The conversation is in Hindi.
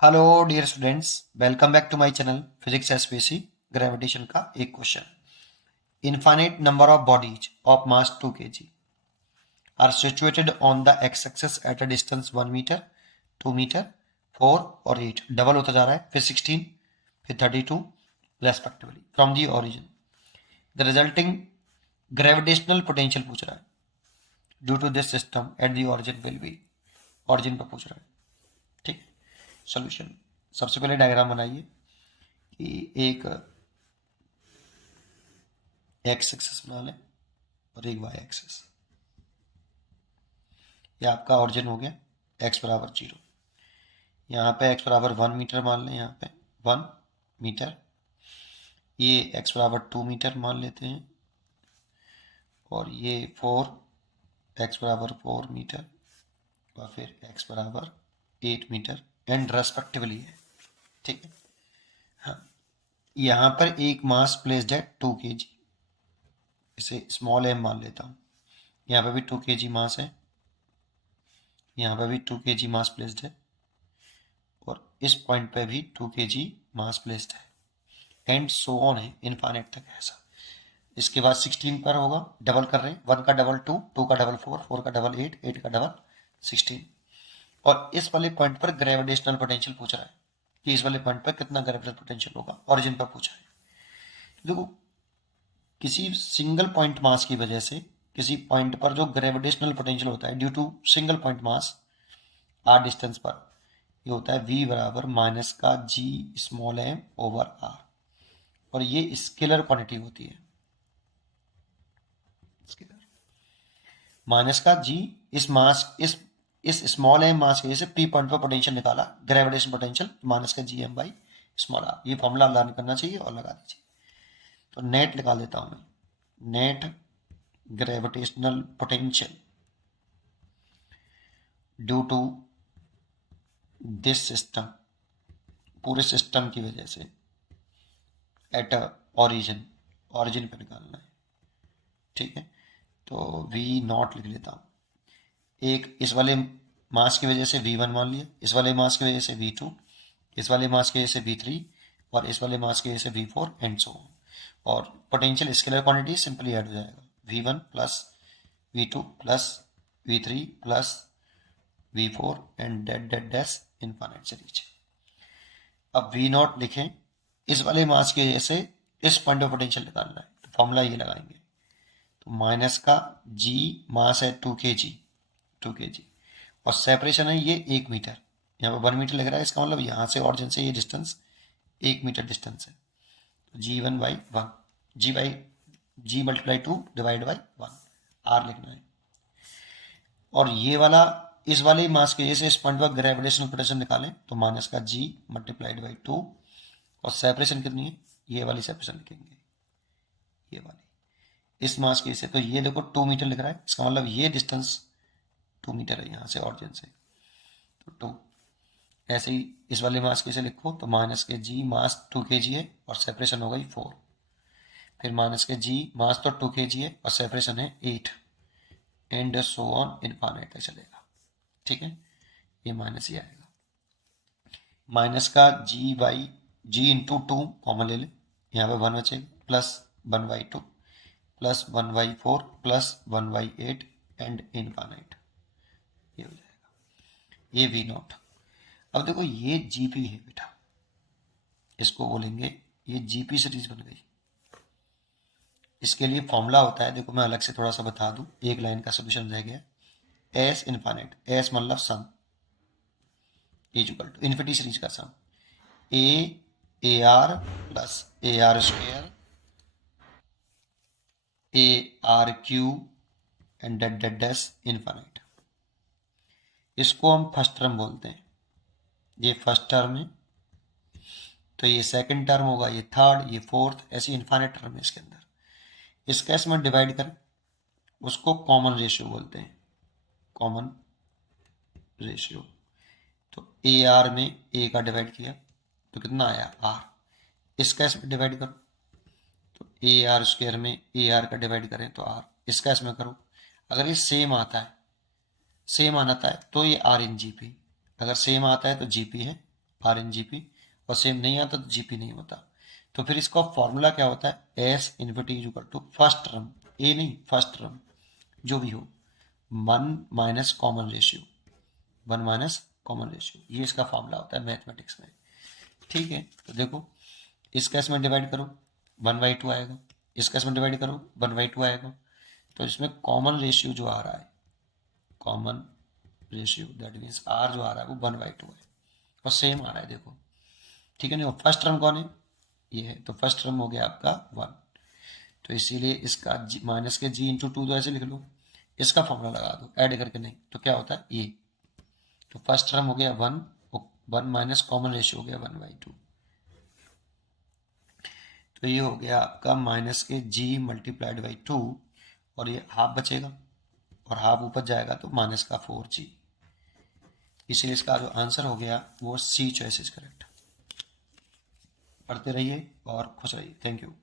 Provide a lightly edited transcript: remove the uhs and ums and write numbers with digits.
Hello dear students, welcome back to my channel physics SPC. Gravitation का एक question. Infinite number of bodies of mass 2 kg are situated on the x axis at a distance 1 metre, 2 metre, 4 और 8। डबल होता जा रहा है, फिर 16, फिर 32 respectively from the origin. The resulting gravitational potential पूछ रहा है due to this system at the origin will be. Origin पर पूछ रहा है। ठीक। सोल्यूशन। सबसे पहले डायग्राम बनाइए कि एक एक्स एक्सिस बना लें और एक वाई एक्सिस। ये आपका ऑरिजिन हो गया, एक्स बराबर 0। यहाँ पे एक्स बराबर 1 मीटर मान लें, यहाँ पे 1 मीटर। ये एक्स बराबर 2 मीटर मान लेते हैं, और ये 4, एक्स बराबर 4 मीटर, और फिर एक्स बराबर 8 मीटर एंड रेस्पेक्टिवली है। ठीक है। हाँ, यहाँ पर एक मास प्लेस्ड है 2 kg। इसे स्मॉल एम मान लेता हूँ। यहाँ पे भी 2 kg मास है, यहाँ पे भी 2 kg मास प्लेस्ड है, और इस पॉइंट पे भी 2 kg मास प्लेस्ड है, एंड सो ऑन है इनफाइनाइट तक ऐसा। इसके बाद 16 पर होगा, डबल कर रहे हैं, 1 का डबल 2, 2 का डबल 4, 4 का डबल 8, 8 का डबल 16। और इस वाले पॉइंट पर ग्रेविटेशनल पोटेंशियल पूछ रहा है कि इस वाले पॉइंट पर कितना ग्रेविटेशनल पोटेंशियल होगा, ओरिजिन पर पूछा है। तो देखो, किसी सिंगल पॉइंट मास की वजह से किसी पॉइंट पर जो ग्रेविटेशनल पोटेंशियल होता है due to single point mass r distance पर, ये होता है v बराबर माइनस का G small m over r. और ये स्केलर क्वांटिटी होती है, स्केलर माइनस का जी। इस मास इस स्मॉल एम मास की वजह से पी पॉइंट पर पोटेंशियल निकाला, ग्रेविटेशन पोटेंशियल माइनस का G M by small r. ये फॉर्मूला लर्न करना चाहिए और लगा दीजिए। तो नेट निकाल देता हूं मैं। Net gravitational potential due to this system, पूरे सिस्टम की वजह से, एट ऑरिजिन, ऑरिजिन पे निकालना है। ठीक है। तो वी नॉट लिख लेता हूँ। एक इस वाले मास की वजह से v1 मान लिया, इस वाले मास की वजह से v2, इस वाले मास की वजह से v3, और इस वाले मास की वजह से v4 एंड सो ऑन। और potential scalar quantity simply add हो जाएगा, v1 plus v2 plus v3 plus v4 and dot dot dash infinite से रीच। अब v नॉट लिखें, इस वाले मास की वजह से इस पॉइंट ऑफ पोटेंशियल निकालना है, तो फॉर्मूला ये लगाएंगे। तो माइनस का g मास है 2 kg, 2 kg, और सेपरेशन है ये 1 मीटर। यहाँ पर 1 मीटर लग रहा है, इसका मतलब यहाँ से ऑरिजिन से ये डिस्टेंस 1 मीटर डिस्टेंस है। तो g1/1, G multiply 2 divide by 1, r लिखना है। और ये वाला इस वाले मास के जैसे इस पॉइंट पर ग्रेविटेशनल पोटेंशियल निकालें, तो माइनस का जी मल्टीप्लाइड बाई 2, और सेपरेशन कितनी है, ये वाली सेपरेशन लिखेंगे, ये वाली इस मास के से। तो ये देखो 2 मीटर लिख रहा है, इसका मतलब ये डिस्टेंस 2 मीटर है यहाँ से ऑरिजिन से, तो 2। ऐसे ही इस वाले मास के से लिखो, तो माइनस के जी मास 2 kg है और सेपरेशन हो गई 4। फिर माइनस के जी मास तो 2 kg है और सेपरेशन है 8, एंड सो ऑन इनफाइनाइट तक चलेगा। ठीक है। ये माइनस ही आएगा। माइनस का जी बाई जी इंटू 2 कॉमन ले लें, यहाँ पे 1 बचेगा, plus 1/2 plus 1/4 plus 1/8 and infinite, ये हो जाएगा। ये वी नॉट। अब देखो, ये जीपी है बेटा, इसको बोलेंगे, ये जीपी सीरीज बन गई। इसके लिए फॉर्मूला होता है, देखो मैं अलग से थोड़ा सा बता दूं, एक लाइन का सोल्यूशन रह गया। एस इनफाइनाइट, एस मतलब sum, is equal to infinity series का sum, A R plus A R square, A R cube and dot dot dash infinite. इसको हम फर्स्ट टर्म बोलते हैं, ये फर्स्ट टर्म है, तो ये सेकंड टर्म होगा, ये थर्ड, ये फोर्थ, ऐसी इनफाइनाइट टर्म है इसके अंदर। इसका इसमें डिवाइड करें, उसको कॉमन रेशियो बोलते हैं, कॉमन रेशियो। तो ए आर में ए का डिवाइड किया तो कितना आया, आर। इसका इसमें डिवाइड करो, तो ए आर स्क्वायर में ए आर का डिवाइड करें तो आर। इसका इसमें करो, अगर ये सेम आता है, सेम आता है तो ये आर इन जीपी, अगर सेम आता है तो जीपी है आर इन जी पी, और सेम नहीं आता तो जी पी नहीं होता। तो फिर इसका फॉर्मूला क्या होता है, S invert is equal to first term, A नहीं फर्स्ट टर्म जो भी हो, 1 minus common ratio, 1 minus common ratio, ये इसका फॉर्मूला होता है मैथमेटिक्स में। ठीक है, तो देखो इस केस में डिवाइड करो 1/2 आएगा, इस केस में डिवाइड करो 1/2 आएगा। तो इसमें कॉमन रेशियो जो आ रहा है, common ratio that means r जो आ रहा है वो 1/2 है, और सेम आ रहा है देखो। ठीक है, नहीं फर्स्ट टर्म कौन है, ये है, तो फर्स्ट टर्म हो गया आपका 1। तो इसीलिए इसका माइनस के जी इंटू 2 तो ऐसे लिख लो, इसका फॉर्मूला लगा दो ऐड करके, नहीं तो क्या होता है ये, तो फर्स्ट टर्म हो गया 1, 1 माइनस कॉमन रेशियो हो गया 1/2। तो ये हो गया आपका माइनस के जी मल्टीप्लाइड बाई 2, और ये हाफ बचेगा और हाफ ऊपर जाएगा तो माइनस का 4g। इसीलिए इसका जो आंसर हो गया वो सी चॉइस इज करेक्ट। पढ़ते रहिए और खुश रहिए। Thank you.